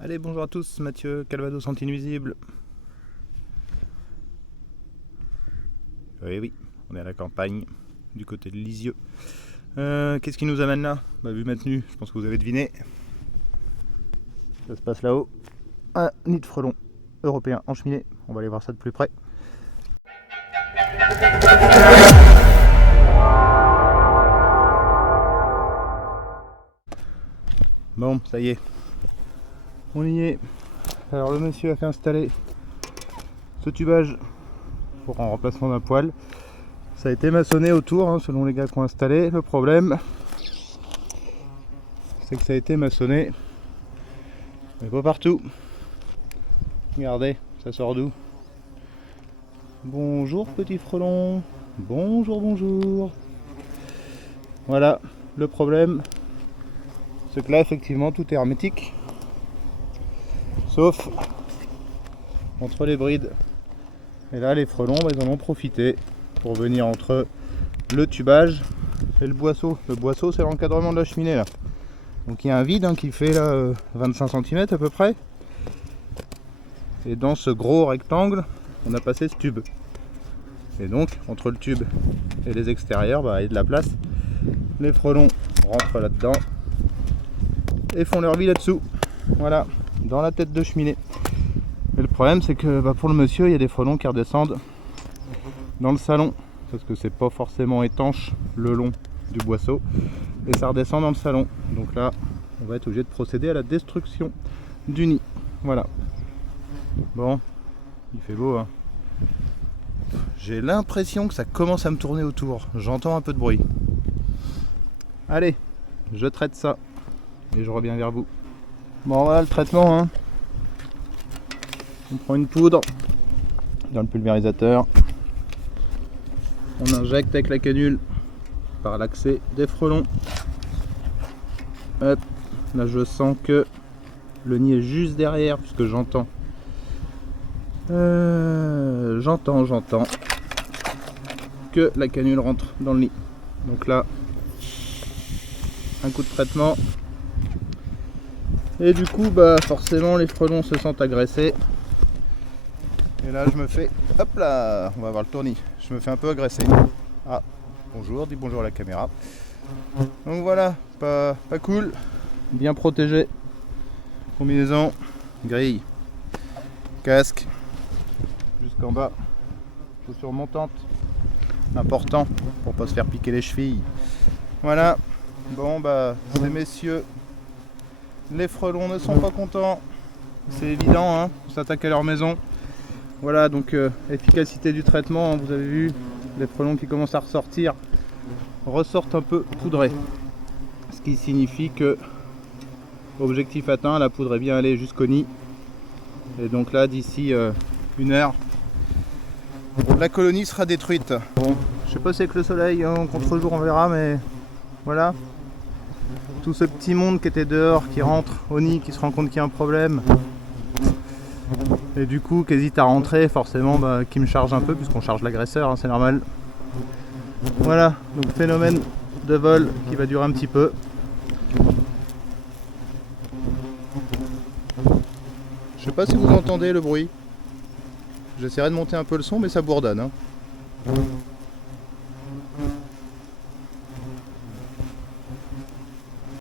Allez, bonjour à tous, Mathieu, Calvados anti-nuisible. Oui, on est à la campagne, du côté de Lisieux. Qu'est-ce qui nous amène là? Vu ma tenue, je pense que vous avez deviné. Ça se passe là-haut. Un nid de frelons européen en cheminée. On va aller voir ça de plus près. Bon, ça y est. On y est. Alors le monsieur a fait installer ce tubage pour un remplacement d'un poêle. Ça a été maçonné autour, selon les gars qui ont installé. Le problème, c'est que ça a été maçonné, mais pas partout. Regardez, ça sort d'où? Bonjour petit frelon. Bonjour, bonjour. Voilà, le problème, c'est que là, effectivement, tout est hermétique. Sauf entre les brides. Et là, les frelons, ils en ont profité pour venir entre le tubage et le boisseau. Le boisseau, c'est l'encadrement de la cheminée là. Donc il y a un vide qui fait là 25 cm à peu près. Et dans ce gros rectangle, on a passé ce tube. Et donc, entre le tube et les extérieurs, il y a de la place. Les frelons rentrent là-dedans et font leur vie là-dessous. Voilà, dans la tête de cheminée. Et le problème, c'est que pour le monsieur, il y a des frelons qui redescendent dans le salon. Parce que c'est pas forcément étanche le long du boisseau. Et ça redescend dans le salon. Donc là, on va être obligé de procéder à la destruction du nid. Voilà. Bon, il fait beau, J'ai l'impression que ça commence à me tourner autour. J'entends un peu de bruit. Allez, je traite ça. Et je reviens vers vous. Bon, voilà le traitement, On prend une poudre dans le pulvérisateur. On injecte avec la canule par l'accès des frelons. Hop, là je sens que le nid est juste derrière puisque j'entends. J'entends que la canule rentre dans le nid. Donc là, un coup de traitement. Et du coup, forcément les frelons se sentent agressés. Et là je me fais, hop là, on va voir le tournis, je me fais un peu agresser. Ah, bonjour, dis bonjour à la caméra. Donc voilà, pas cool, bien protégé. Combinaison, grille, casque, jusqu'en bas, chaussures montantes, important pour pas se faire piquer les chevilles. Voilà, bon ces messieurs, les frelons ne sont pas contents, c'est évident, on s'attaque à leur maison. Voilà, donc efficacité du traitement, vous avez vu, les frelons qui commencent à ressortir ressortent un peu poudrés. Ce qui signifie que, objectif atteint, la poudre est bien allée jusqu'au nid. Et donc là, d'ici 1 heure, la colonie sera détruite. Bon, je sais pas si avec le soleil, en contre-jour on verra, mais voilà. Tout ce petit monde qui était dehors, qui rentre au nid, qui se rend compte qu'il y a un problème. Et du coup, qui hésite à rentrer, forcément, qui me charge un peu, puisqu'on charge l'agresseur, c'est normal. Voilà, donc phénomène de vol qui va durer un petit peu. Je sais pas si vous entendez le bruit. J'essaierai de monter un peu le son, mais ça bourdonne.